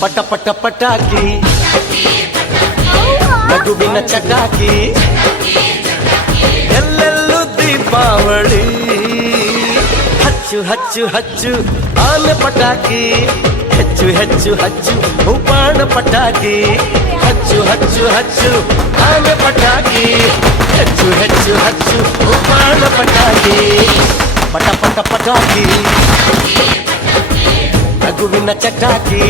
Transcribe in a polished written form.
ಪಟ ಪಟ ಪಟಾಕಿ ನಗುವಿನ ಚಟಾಕಿ ಎಲ್ಲೆಲ್ಲೂ ದೀಪಾವಳಿ ಹಚ್ಚು ಹಚ್ಚು ಹಚ್ಚು ಆನೆ ಪಟಾಕಿ ಹೆಚ್ಚು ಹೆಚ್ಚು ಹಚ್ಚು ಬಾಣ ಪಟಾಕಿ ಹಚ್ಚು ಹಚ್ಚು ಹಚ್ಚು ಆನೆ ಪಟಾಕಿ ಹೆಚ್ಚು ಹೆಚ್ಚು ಹಚ್ಚು ಬಾಣ ಪಟಾಕಿ ಪಟ ಪಟ ಪಟಾಕಿ ನಗುವಿನ ಚಟಾಕಿ